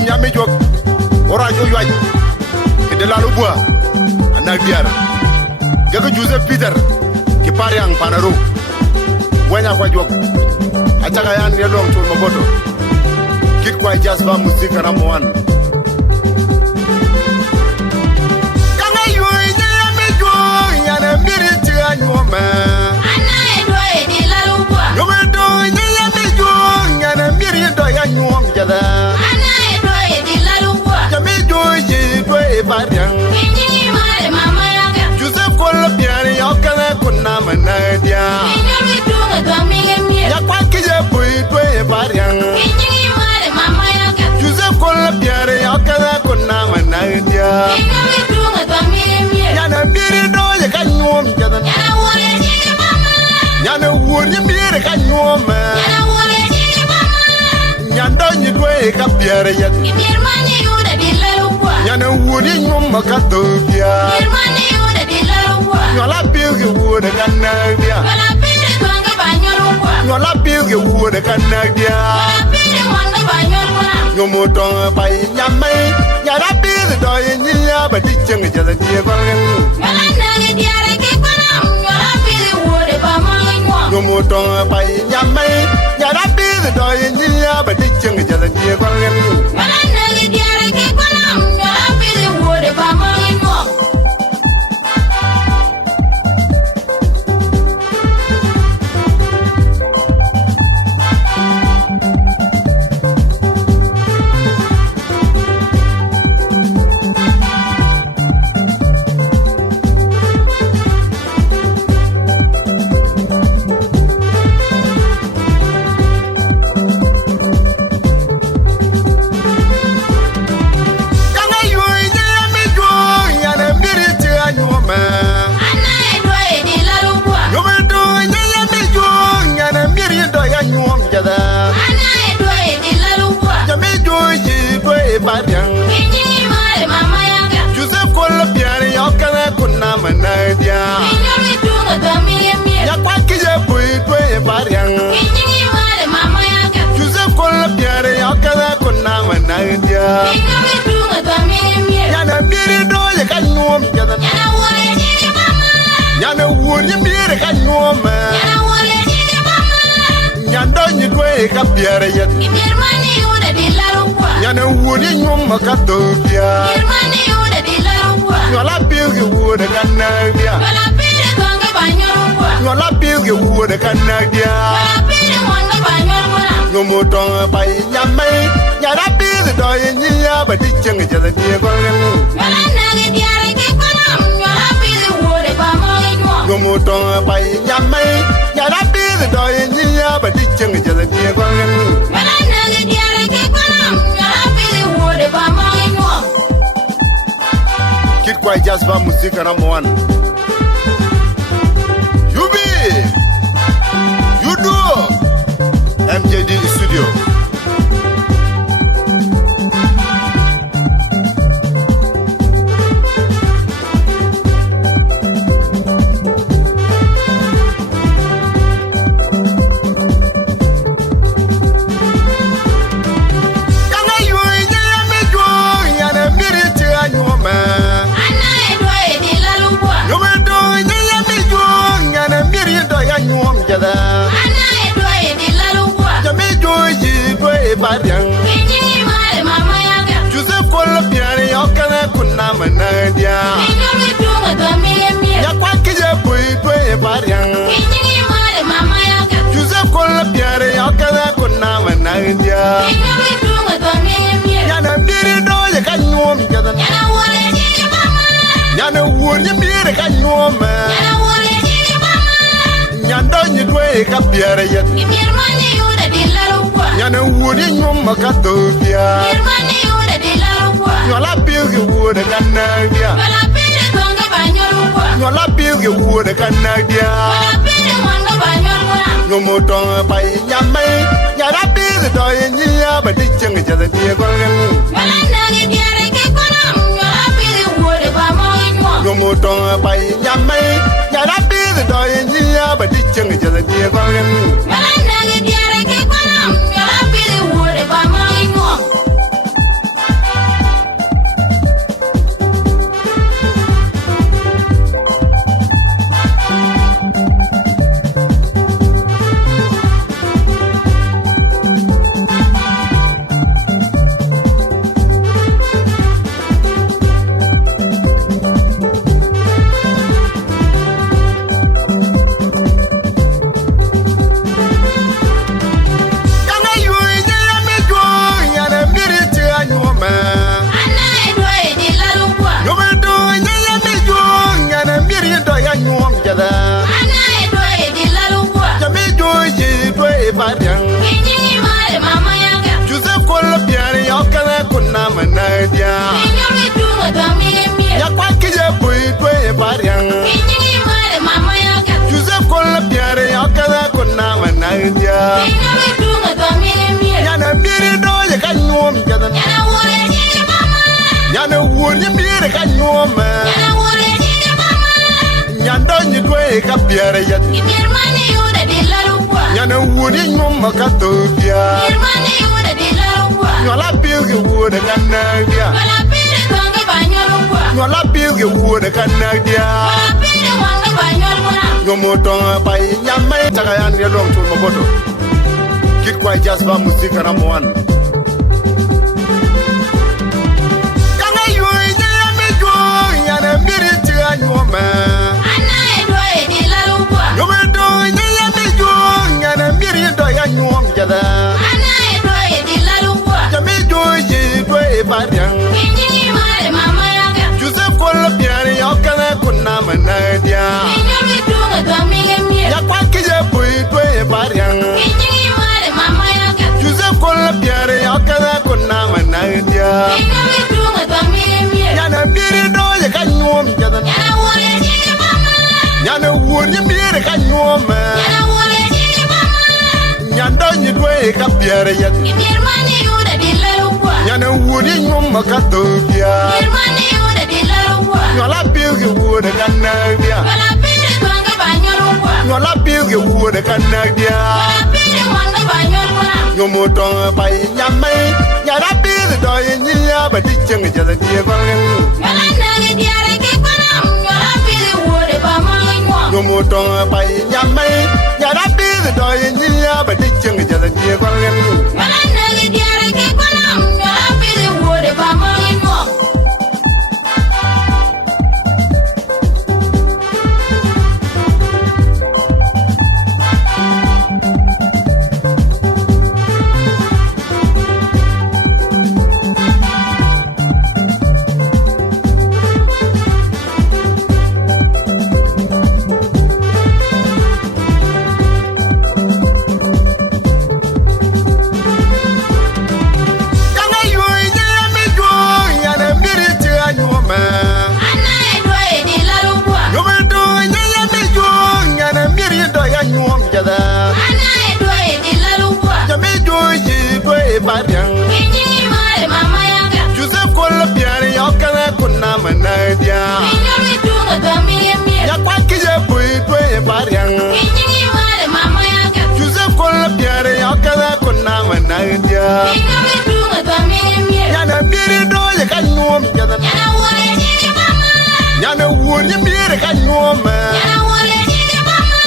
nyom nyame jok ora jo yaj de la lubwa anak biar gaga Joseph Peter ki pariang panaru wanya kwa jok achaga yan yelong tul maboto kit kwa jazz ba muzika na mwan kanga yoy nyame jo yana mbiri tia nyoma ana edwa edi la lubwa nyome do nyame jo yana mbiri do ya nyom jada ana edwa edi la lubwa nyame jo yi do e pariang kinyi mare mama yaga Joseph kol biari yokana kunna manadia kinyi tunga twa mige ya kwa kije bui do e pariang kinyi mare mama yaga Joseph kol biari yokana kunna manadia kinyi tunga twa mige yana mbiri do ya kanyom jada yana wole chigi mama yana wuri mbiri kanyom yana wole chigi mama nyando nyidwe ka biari ya Birmani yuda di la lubwa yana wuri nyom makatobia Birmani yuda di la lubwa nyola bilge wuri kanadia Wala pire twanga banyo lubwa nyola bilge wuri kanadia Wala pire mwanga banyo lubwa nyomotong bai nyamai nyara bilge do yinya badicheng jada die golgen Wala nage diare ke panam Wala pire wude pa mga nywa nyomotong bai nyamai nyara bilge do yinya badicheng jada die golgen Wala nage diare ke panam Wala pire wude pa mga nywa kanga yoy nyame jo yana mbiri tia nyoma Ana edwa edi la lubwa nyomedo nyame jo yana mbiri do ya nyom jada Ana edwa edi la lubwa nyame jo yi do e pariang Kinyi mare mama yaga Joseph kol biari yokana kunna manadia Kinyi tunga twa mige ya kwa kije bui do e pariang Kinyi mare mama yaga Joseph kol biari yokana kunna manadia Kinyi tunga twa mige yana mbiri do ya kanyom jada Yana wole chigi mama yana wuri mbiri kanyom Yana wole chigi mama nyando nyidwe ka biari ya Birmani yuda di la lubwa yana wuri nyom makatobia Birmani yuda di la lubwa nyola bilge wuri kanadia Wala pire twanga banyo lubwa nyola bilge wuri kanadia Wala pire mwanga banyo lubwa nyomotong bai nyamai nyara bilge do yinya badicheng jada die golgen Wala nage diare ke panam Wala pire wude pa mga nywa nyomotong bai nyamai nyara bilge do yinya badicheng jada die golgen Wala nage diare ke panam Wala pire wude pa mga nywa kit kwa jazz ba muzika na mwan yubi yudo MJD studio kanga yoy nyame jo yana mbiri tia nyoma Ana edwa edi la lubwa nyomedo nyame jo yana mbiri do ya nyom jada Ana edwa edi la lubwa nyame jo yi do e pariang Kinyi mare mama yaga Joseph kol biari yokana kunna manadia Kinyi tunga twa mige ya kwa kije bui do e pariang Kinyi mare mama yaga Joseph kol biari yokana kunna manadia Kinyi tunga twa mige yana mbiri do ya kanyom jada Yana wole chigi mama yana wuri mbiri kanyom Yana wole chigi mama nyando nyidwe ka biari ya Birmani yuda di la lubwa yana wuri nyom makatobia Birmani yuda di la lubwa nyola bilge wuri kanadia Wala pire twanga banyo lubwa nyola bilge wuri kanadia Wala pire mwanga banyo lubwa nyomotong bai nyamai nyara bilge do yinya badicheng jada die golgen Wala nage diare ke panam Wala pire wude pa mga nywa nyomotong bai nyamai nyara bilge do yinya badicheng jada die golgen Wala nage diare ke panam Wala pire wude pa mga nywa pariang Kinyi mare mama yaka. Joseph kola piare yakada kona manadia Kinyi witunga tomire mire. Yana biri do ya kanyom jadan Yana wore jiri mama. Yana wuri biri kanyom Yana wore jiri mama. Nyando nyidwe ka piare yat Imirmani yuda di larukwa. Yana wuri nyom makatopia Imirmani yuda di larukwa. Nyola pilge wude kanadia Wala pire tonga banyolukwa. Nyola pilge wude kanadia Wala pire wanga banyolukwa. Nyomotonga pai nyamai takayan ya long tu moboto Kit kwa jasba musika na mwan Kanga yoi nyame jo Yana mbiri tiga nyoma Ana edwa edi larukwa. Nyometo nyame jo Yana mbiri do ya nyom jada Ana edwa edi larukwa. Jame jo ye do e pariang Kinyi mare mama yaka. Joseph kola piani yakana kuna manadia Kinyi witunga tomire mire. Ya kwa kije pui do e pariang Kinyi mare mama yaka. Joseph kola piani yakana kuna manadia Kinyi witunga tomire mire. Yana biri do ya kanyom jadan Yana wore jiri mama. Yana wuri biri kanyom Yana wore jiri mama. Nyando nyidwe ka piare yat Imirmani yuda di larukwa. Yana wuri nyom makatopia Imirmani yuda di larukwa. Nyola pilge wude kanadia Wala pire tonga banyolukwa. Nyola pilge wude kanadia Wala pire wanga banyolukwa. Nyomotonga pai nyamai Nyara pilge do ya nyiya badi cheng jada die kwalgen Wala nage diare ke kwanam. Wala pire wore pamoga nywa. Nyomotonga pai nyamai Nyara pilge do ya nyiya badi cheng jada die kwalgen Wala nage diare ke kwanam. Wala pire wore pamoga nywa. Kanga yoi nyame jo Yana mbiri tiga nyoma Ana edwa edi larukwa. Nyometo nyame jo Yana mbiri do ya nyom jada Ana edwa edi larukwa. Jame jo ye do e pariang Kinyi mare mama yaka. Joseph kola piani yakana kuna manadia Kinyi witunga tomire mire. Ya kwa kije pui do e pariang Kinyi mare mama yaka. Joseph kola piani yakana kuna manadia Kinyi witunga tomire mire. Yana mbiri do ya kanyom jada Yana wore jiri mama. Yana wuri biri kanyom Yana wore jiri mama.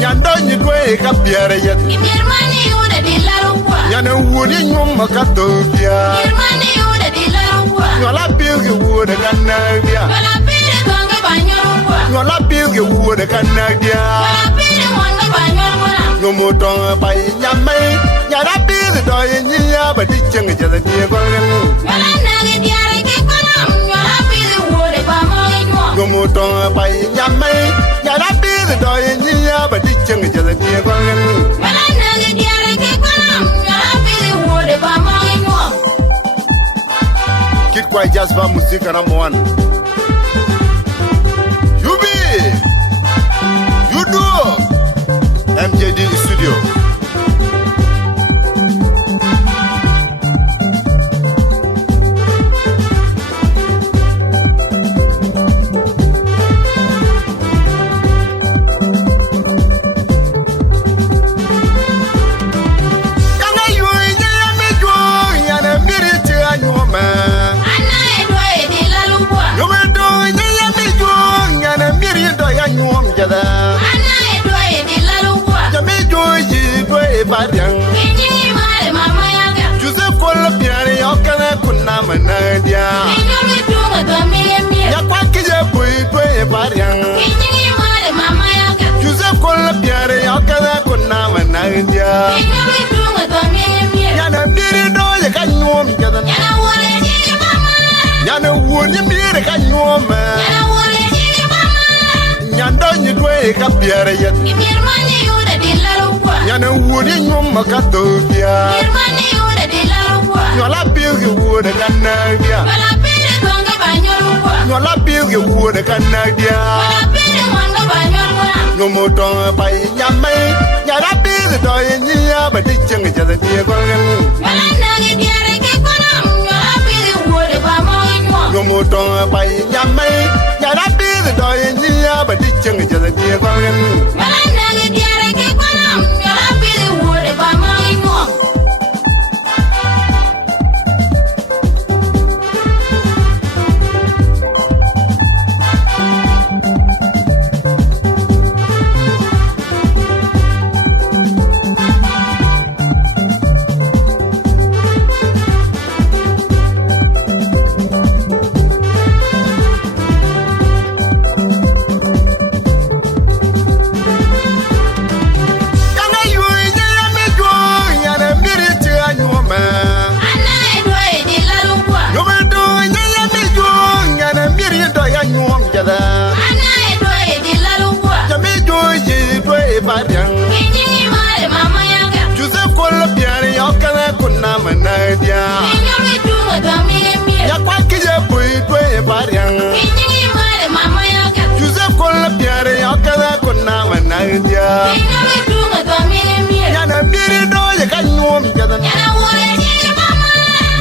Nyando nyidwe ka piare yat Imirmani yuda di larukwa. Yana wuri nyom makatopia Imirmani yuda di larukwa. Nyola pilge wude kanadia Wala pire tonga banyolukwa. Nyola pilge wude kanadia Wala pire wanga banyolukwa. Nyomotonga pai nyamai Nyara pilge do ya nyiya badi cheng jada die kwalgen Wala nage diare ke kwanam. Wala pire wore pamoga nywa. Nyomotonga pai nyamai Nyara pilge do ya nyiya badi cheng jada die kwalgen Wala nage diare ke kwanam. Wala pire wore pamoga nywa. Kit kwa jasba musika na mwan Yubi Yudo MJD Studio Kanga yoi nyame jo Yana mbiri tiga nyoma Ana edwa edi larukwa. Nyometo nyame jo Yana mbiri do ya nyom jada Ana edwa edi larukwa. Jame jo ye do e pariang Kinyi mare mama yaka. Joseph kola piani yakana kuna manadia Kinyi witunga tomire mire. Ya kwa kije pui do e pariang Kinyi mare mama yaka. Joseph kola piani yakana kuna manadia Kinyi witunga tomire mire. Yana mbiri do ya kanyom jada Yana wore jiri mama. Yana wuri biri kanyom Yana wore jiri mama. Nyando nyidwe ka piare yat Imirmani yuda di larukwa. Yana wuri nyom makatopia Imirmani yuda di larukwa. Nyola pilge wude kanadia Wala pire tonga banyorukwa. Nyola bilge wude kanadia. Wala pili mwanga banyorukwa. Nyomotong bai nyamai. Nyara bilge doye nyia badicheng jada dia golgen. Wala nage diare ke konam. Wala pili wude bamoinwa. Nyomotong bai nyamai. Nyara bilge doye nyia badicheng jada dia golgen. Wala nage diare ke konam. Wala pili wude bamoinwa.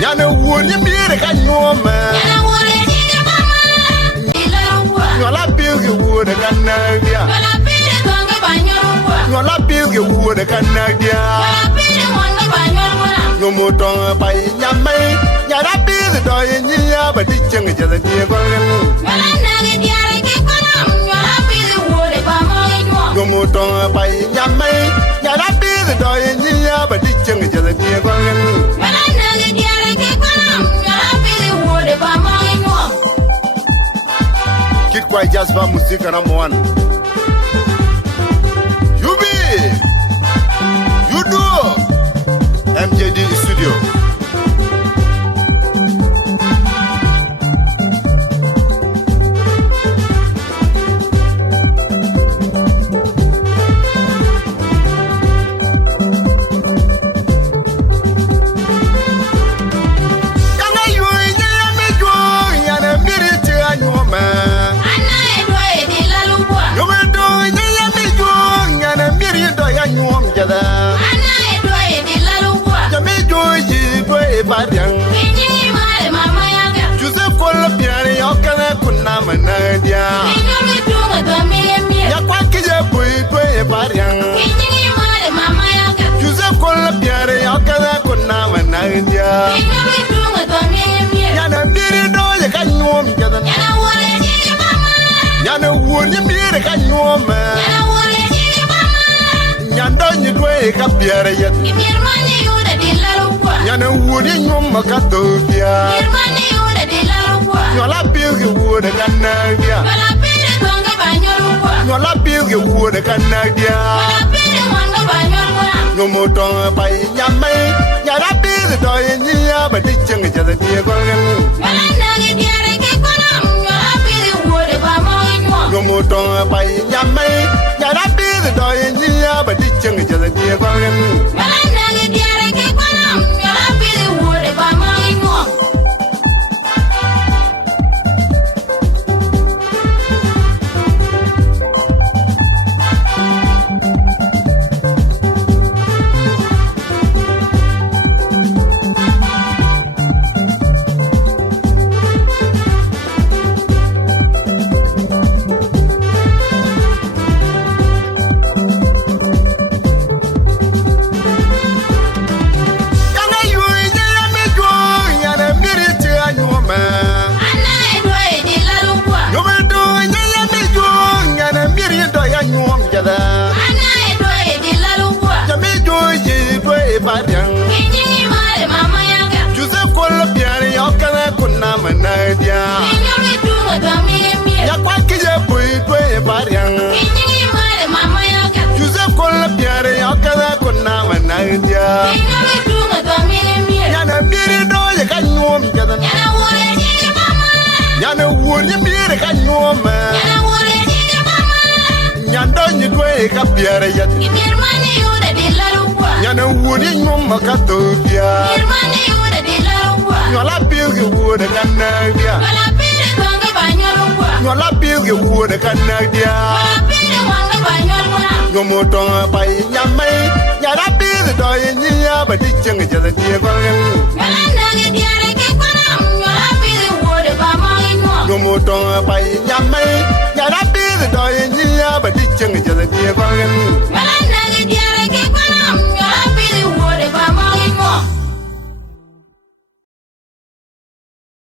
Yana wuri mire kanyoma. Yana wuri chini mama. Dilarukwa. Nyola bilge wude kanadia. Wala pili twanga banyorukwa. Nyola bilge wude kanadia. Wala pili mwanga banyorukwa. Nyomotong bai nyamai. Nyara bilge doye nyia badicheng jada dia golgen. Wala nage diare ke konam. Wala pili wude bamoinwa. Nyomotong bai nyamai. Nyara bilge doye nyia badicheng jada dia golgen. Wala nage diare ke konam. Wala pili wude bamoinwa. Kid Kwai Jasper Musika #1. Yubi, you do MJD Studio. Yana wuri mire kanyoma. Nyando nyidwe kapiere yet. Yana wuri nyoma katofia. Nyola bilge wude kanadia. Nyola bilge wude kanadia. Nyomotong bai nyamai. Nyara bilge doye nyia badicheng jada dia golgen. Nyomotong bai nyamai. Nyara bilge doye nyia badicheng jada dia golgen. Yana wuri mire kanyoma. Nyando nyidwe kapiere yet. Yana wuri nyoma katofia. Nyola bilge wude kanadia. nyola bilge wude kanadia Pide wanga ba nyol muna. nyomotonga pai nyamai nyara bilge doye nya badi chenga jada tie golgel Yola nage diare ke kwana. Nyola pide wode ba mo inwa. nyomotonga pai nyamai